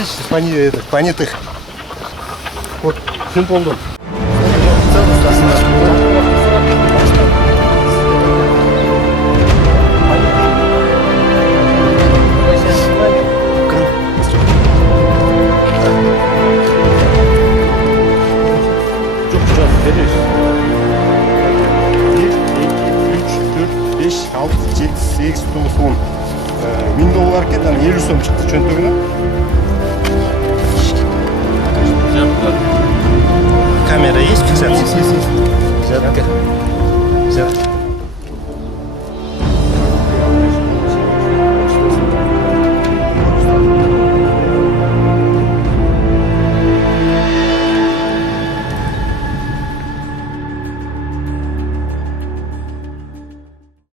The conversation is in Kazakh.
тысяч понятых. Вот, символдом. Çok güzel. Veriyoruz. 1, 2, 3, 4, 5, 6, 7, 8, 9, 10. Windows var ekan, 50 so'm chiqdi cho'ntagini. Камера есть, фиксация? Есть. Взятка.